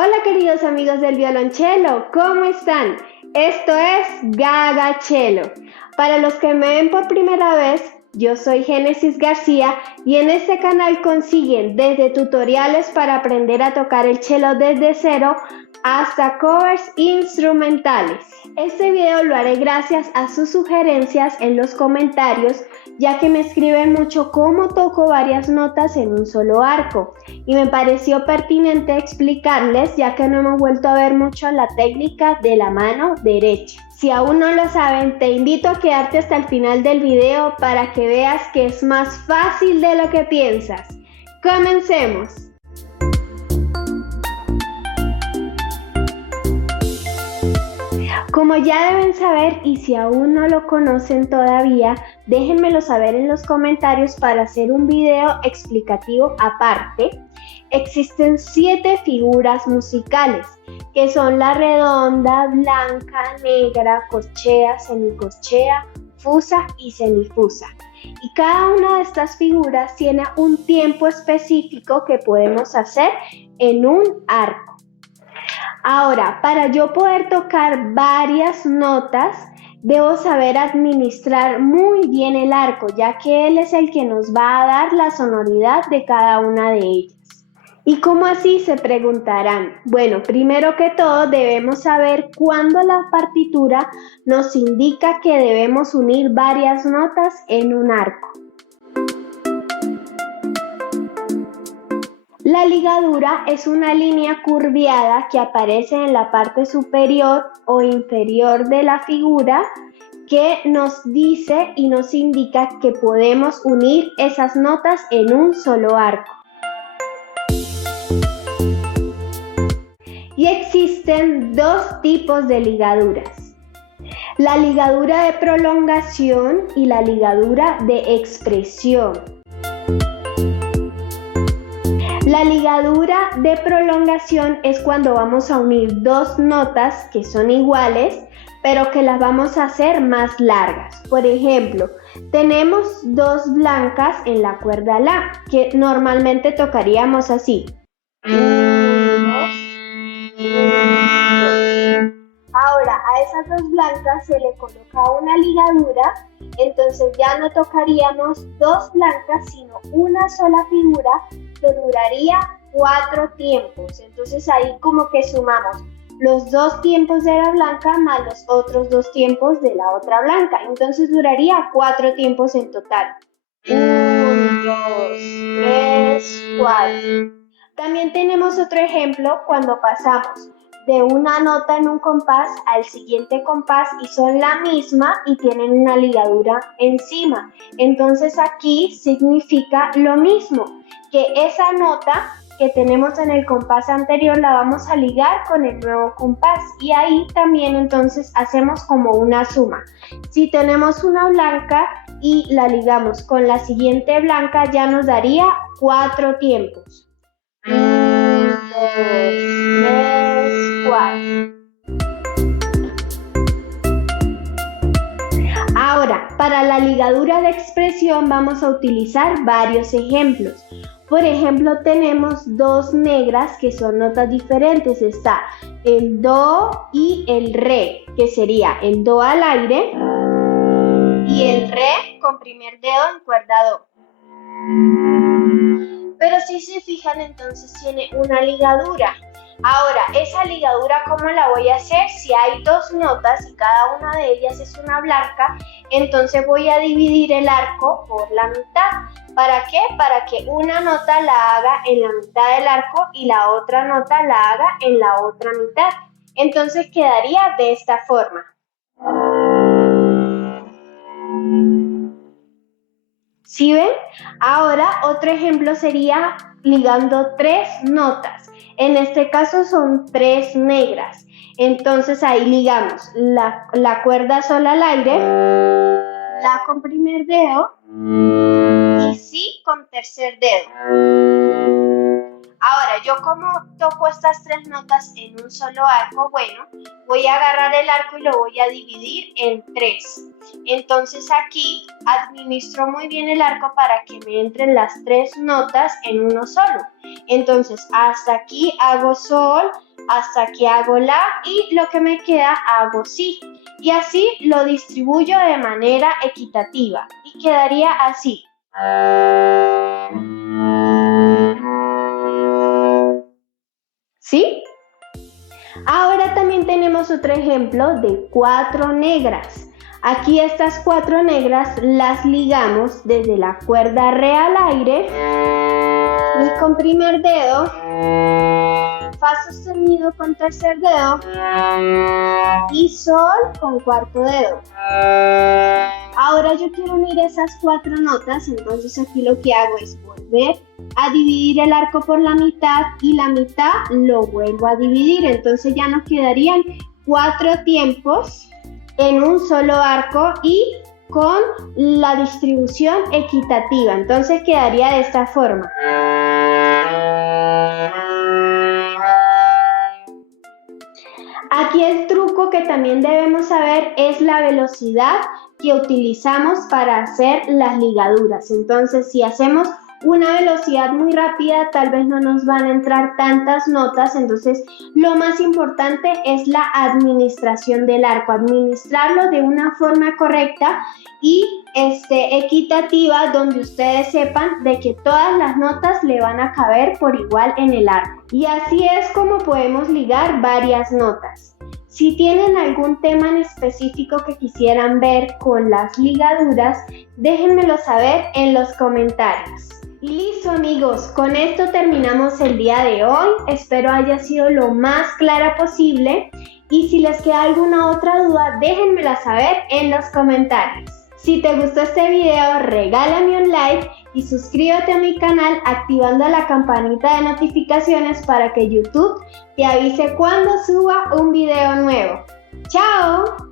Hola queridos amigos del violonchelo, ¿cómo están? Esto es Gagachelo. Para los que me ven por primera vez, yo soy Génesis García y en este canal consiguen desde tutoriales para aprender a tocar el cello desde cero hasta covers instrumentales. Este video lo haré gracias a sus sugerencias en los comentarios, ya que me escriben mucho cómo toco varias notas en un solo arco y me pareció pertinente explicarles, ya que no hemos vuelto a ver mucho la técnica de la mano derecha. Si aún no lo saben, te invito a quedarte hasta el final del video para que veas que es más fácil de lo que piensas. ¡Comencemos! Como ya deben saber, y si aún no lo conocen todavía, déjenmelo saber en los comentarios para hacer un video explicativo aparte. Existen 7 figuras musicales, que son la redonda, blanca, negra, corchea, semicorchea, fusa y semifusa. Y cada una de estas figuras tiene un tiempo específico que podemos hacer en un arco. Ahora, para yo poder tocar varias notas, debo saber administrar muy bien el arco, ya que él es el que nos va a dar la sonoridad de cada una de ellas. ¿Y cómo así?, se preguntarán. Bueno, primero que todo debemos saber cuándo la partitura nos indica que debemos unir varias notas en un arco. La ligadura es una línea curviada que aparece en la parte superior o inferior de la figura que nos dice y nos indica que podemos unir esas notas en un solo arco. Y existen 2 tipos de ligaduras: la ligadura de prolongación y la ligadura de expresión. La ligadura de prolongación es cuando vamos a unir 2 notas que son iguales, pero que las vamos a hacer más largas. Por ejemplo, tenemos 2 blancas en la cuerda La, que normalmente tocaríamos así. 1, 2, 1, 2. Ahora, a esas 2 blancas se le coloca una ligadura, entonces ya no tocaríamos 2 blancas, sino una sola figura que duraría 4 tiempos. Entonces ahí como que sumamos los 2 tiempos de la blanca más los otros 2 tiempos de la otra blanca. Entonces duraría 4 tiempos en total. 1, 2, 3, 4. También tenemos otro ejemplo cuando pasamos de una nota en un compás al siguiente compás y son la misma y tienen una ligadura encima. Entonces aquí significa lo mismo, que esa nota que tenemos en el compás anterior la vamos a ligar con el nuevo compás y ahí también entonces hacemos como una suma. Si tenemos una blanca y la ligamos con la siguiente blanca, ya nos daría 4 tiempos. 1, 2, 3, 4. Ahora, para la ligadura de expresión vamos a utilizar varios ejemplos. Por ejemplo, tenemos 2 negras que son notas diferentes. Está el Do y el Re, que sería el Do al aire y el Re con primer dedo en cuerda Do. Pero si se fijan, entonces tiene una ligadura. Ahora, esa ligadura, ¿cómo la voy a hacer? Si hay 2 notas y cada una de ellas es una blanca, entonces voy a dividir el arco por la mitad. ¿Para qué? Para que una nota la haga en la mitad del arco y la otra nota la haga en la otra mitad. Entonces quedaría de esta forma. ¿Sí ven? Ahora otro ejemplo sería ligando 3 notas. En este caso son 3 negras. Entonces ahí ligamos la cuerda Sol al aire, La con primer dedo y Si con tercer dedo. Ahora, ¿yo cómo toco estas 3 notas en un solo arco? Bueno, voy a agarrar el arco y lo voy a dividir en 3. Entonces aquí administro muy bien el arco para que me entren las 3 notas en uno solo. Entonces hasta aquí hago Sol, hasta aquí hago la y lo que me queda hago sí. Y así lo distribuyo de manera equitativa y quedaría así. ¿Sí? Ahora también tenemos otro ejemplo de 4 negras. Aquí estas 4 negras las ligamos desde la cuerda re al aire y con primer dedo, fa sostenido con tercer dedo y sol con cuarto dedo. Ahora yo quiero unir esas 4 notas, entonces aquí lo que hago es volver a dividir el arco por la mitad y la mitad lo vuelvo a dividir, entonces ya nos quedarían 4 tiempos en un solo arco y con la distribución equitativa, entonces quedaría de esta forma. Aquí el truco que también debemos saber es la velocidad que utilizamos para hacer las ligaduras. Entonces, si hacemos una velocidad muy rápida, tal vez no nos van a entrar tantas notas. Entonces, lo más importante es la administración del arco, administrarlo de una forma correcta y equitativa, donde ustedes sepan de que todas las notas le van a caber por igual en el arco. Y así es como podemos ligar varias notas. Si tienen algún tema en específico que quisieran ver con las ligaduras, déjenmelo saber en los comentarios. Y listo amigos, con esto terminamos el día de hoy. Espero haya sido lo más clara posible. Y si les queda alguna otra duda, déjenmela saber en los comentarios. Si te gustó este video, regálame un like y suscríbete a mi canal activando la campanita de notificaciones para que YouTube te avise cuando suba un video nuevo. ¡Chao!